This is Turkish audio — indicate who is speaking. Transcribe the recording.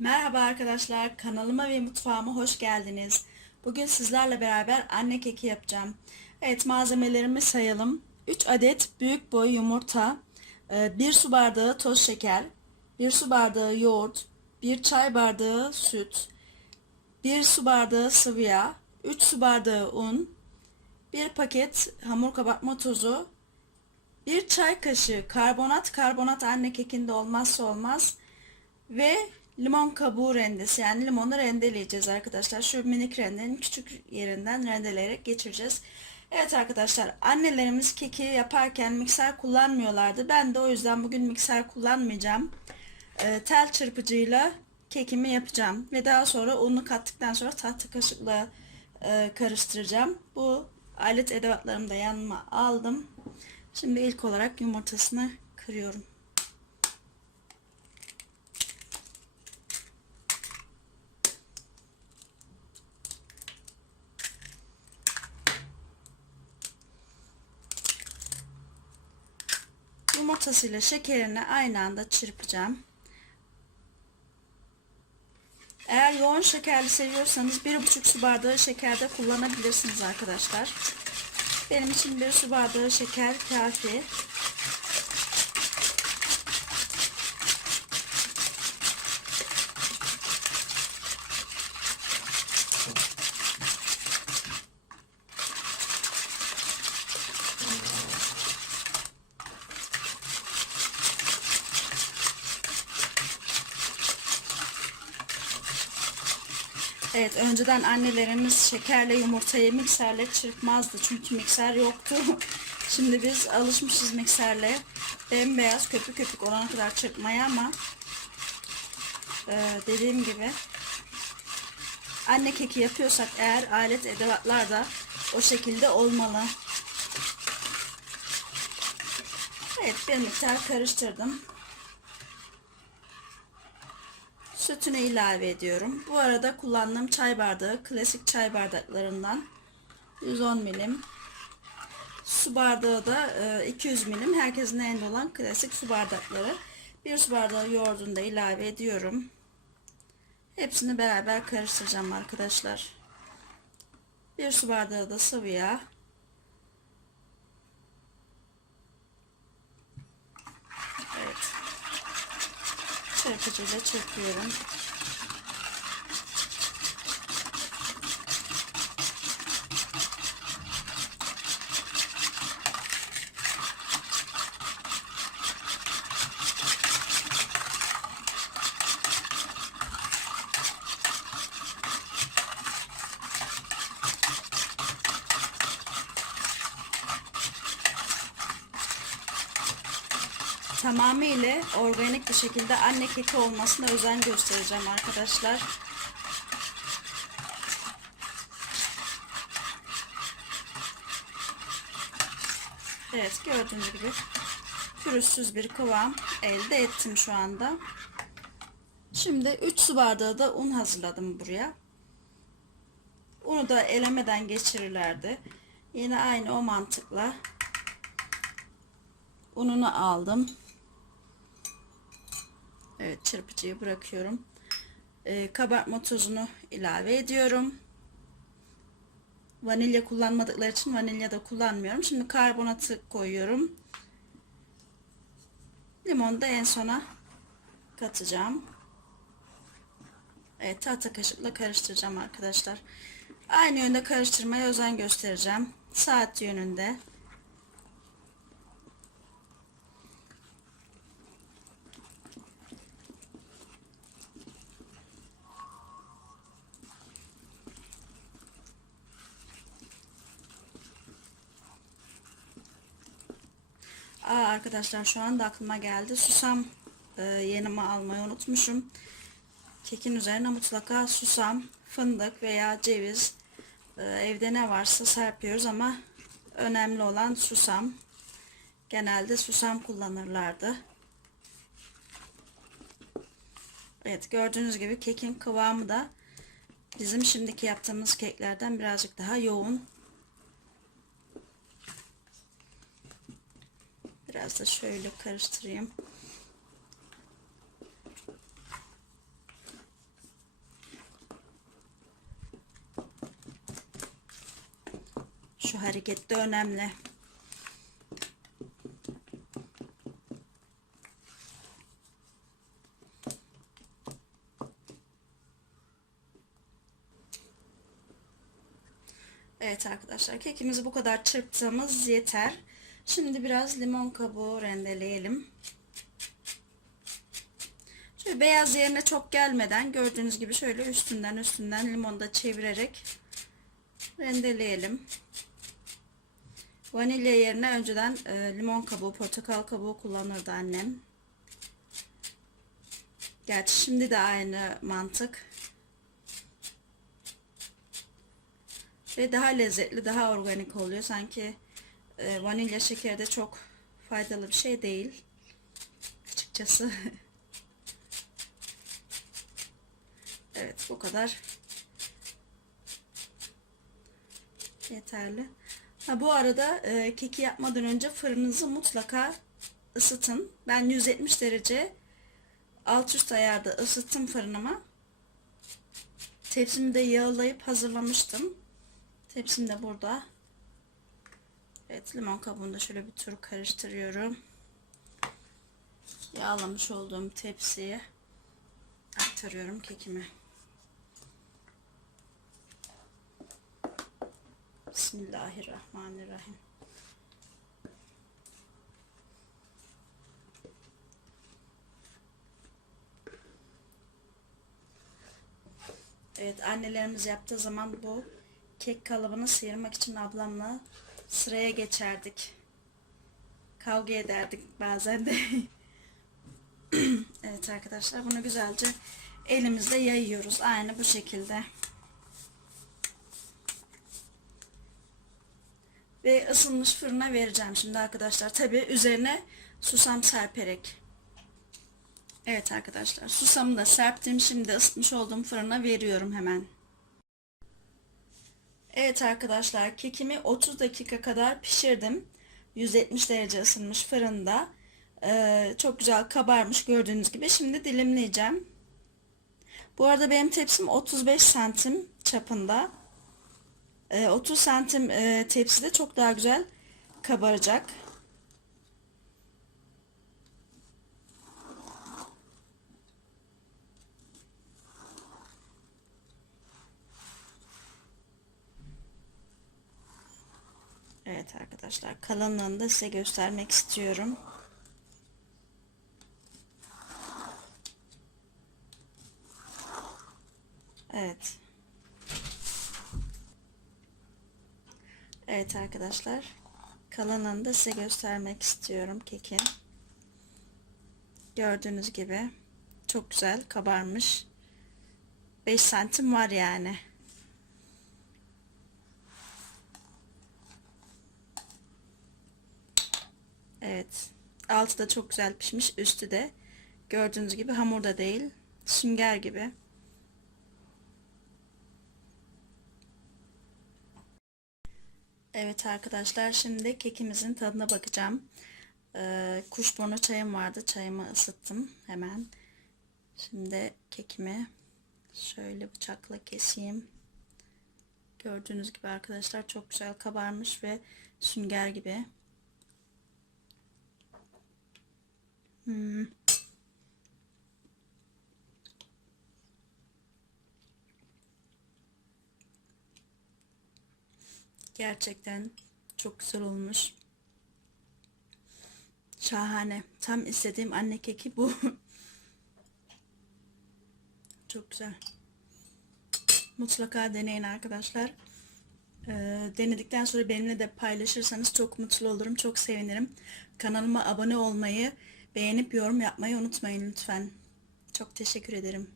Speaker 1: Merhaba arkadaşlar, kanalıma ve mutfağıma hoş geldiniz. Bugün sizlerle beraber anne keki yapacağım. Evet, malzemelerimi sayalım. 3 adet büyük boy yumurta, 1 su bardağı toz şeker, 1 su bardağı yoğurt, 1 çay bardağı süt, 1 su bardağı sıvı yağ, 3 su bardağı un, 1 paket hamur kabartma tozu, 1 çay kaşığı karbonat, karbonat anne kekinde olmazsa olmaz ve limon kabuğu rendesi yani limonu rendeleyeceğiz arkadaşlar. Şu minik rendenin küçük yerinden rendeleyerek geçireceğiz. Evet arkadaşlar annelerimiz keki yaparken mikser kullanmıyorlardı. Ben de o yüzden bugün mikser kullanmayacağım. Ee, tel çırpıcıyla kekimi yapacağım. Ve daha sonra unu kattıktan sonra tahta kaşıkla e, karıştıracağım. Bu alet edevatlarımı da yanıma aldım. Şimdi ilk olarak yumurtasını kırıyorum. Yumurtasıyla şekerini aynı anda çırpacağım. Eğer yoğun şekerli seviyorsanız 1,5 su bardağı şeker de kullanabilirsiniz arkadaşlar. Benim için 1 su bardağı şeker kafi. Evet önceden annelerimiz şekerle yumurtayı mikserle çırpmazdı. Çünkü mikser yoktu. Şimdi biz alışmışız mikserle. Bembeyaz köpük köpük olana kadar çırpmaya ama e, dediğim gibi anne keki yapıyorsak eğer alet edevatlar da o şekilde olmalı. Evet bir miktar karıştırdım. Sütünü ilave ediyorum. Bu arada kullandığım çay bardağı klasik çay bardaklarından 110 milim. Su bardağı da 200 milim. Herkesin elinde olan klasik su bardakları. Bir su bardağı yoğurdunu da ilave ediyorum. Hepsini beraber karıştıracağım arkadaşlar. Bir su bardağı da sıvı yağ. Evet. Çırpıcıyla çırpıyorum. Tamamıyla organik bir şekilde anne keki olmasına özen göstereceğim arkadaşlar. Evet gördüğünüz gibi pürüzsüz bir kıvam elde ettim şu anda. Şimdi 3 su bardağı da un hazırladım buraya. Unu da elemeden geçirirlerdi. Yine aynı o mantıkla ununu aldım. Evet çırpıcıyı bırakıyorum. Ee, kabartma tozunu ilave ediyorum. Vanilya kullanmadıkları için vanilya da kullanmıyorum. Şimdi karbonatı koyuyorum. Limonu da en sona katacağım. Evet tahta kaşıkla karıştıracağım arkadaşlar. Aynı yönde karıştırmaya özen göstereceğim. Saat yönünde. Aa, arkadaşlar şu anda aklıma geldi. Susam e, yanıma almayı unutmuşum. Kekin üzerine mutlaka susam, fındık veya ceviz e, evde ne varsa serpiyoruz ama önemli olan susam. Genelde susam kullanırlardı. Evet gördüğünüz gibi kekin kıvamı da bizim şimdiki yaptığımız keklerden birazcık daha yoğun. Biraz da şöyle karıştırayım. Şu hareket de önemli. Evet arkadaşlar kekimizi bu kadar çırptığımız yeter. Şimdi biraz limon kabuğu rendeleyelim. Şöyle beyaz yerine çok gelmeden gördüğünüz gibi şöyle üstünden üstünden limonu da çevirerek rendeleyelim. Vanilya yerine önceden e, limon kabuğu, portakal kabuğu kullanırdı annem. Gerçi şimdi de aynı mantık. Ve daha lezzetli, daha organik oluyor. Sanki e, vanilya şekeri de çok faydalı bir şey değil. Açıkçası. evet bu kadar. Yeterli. Ha, bu arada e, keki yapmadan önce fırınınızı mutlaka ısıtın. Ben 170 derece alt üst ayarda ısıttım fırınıma. Tepsimi de yağlayıp hazırlamıştım. Tepsim de burada. Evet limon kabuğunu da şöyle bir tur karıştırıyorum. Yağlamış olduğum tepsiye aktarıyorum kekimi. Bismillahirrahmanirrahim. Evet annelerimiz yaptığı zaman bu kek kalıbını sıyırmak için ablamla sıraya geçerdik. Kavga ederdik bazen de. evet arkadaşlar bunu güzelce elimizle yayıyoruz. Aynı bu şekilde. Ve ısınmış fırına vereceğim şimdi arkadaşlar. Tabi üzerine susam serperek. Evet arkadaşlar susamı da serptim. Şimdi ısıtmış olduğum fırına veriyorum hemen. Evet arkadaşlar kekimi 30 dakika kadar pişirdim. 170 derece ısınmış fırında. Ee, çok güzel kabarmış gördüğünüz gibi. Şimdi dilimleyeceğim. Bu arada benim tepsim 35 santim çapında. Ee, 30 santim e, tepside çok daha güzel kabaracak. Evet arkadaşlar kalınlığını da size göstermek istiyorum. Evet. Evet arkadaşlar kalınlığını da size göstermek istiyorum kekin. Gördüğünüz gibi çok güzel kabarmış. 5 santim var yani. Evet. Altı da çok güzel pişmiş. Üstü de gördüğünüz gibi hamurda değil. Sünger gibi. Evet arkadaşlar şimdi kekimizin tadına bakacağım. Ee, kuşburnu çayım vardı. Çayımı ısıttım hemen. Şimdi kekimi şöyle bıçakla keseyim. Gördüğünüz gibi arkadaşlar çok güzel kabarmış ve sünger gibi. Hmm. Gerçekten çok güzel olmuş. Şahane. Tam istediğim anne keki bu. çok güzel. Mutlaka deneyin arkadaşlar. Ee, denedikten sonra benimle de paylaşırsanız çok mutlu olurum. Çok sevinirim. Kanalıma abone olmayı, beğenip yorum yapmayı unutmayın lütfen. Çok teşekkür ederim.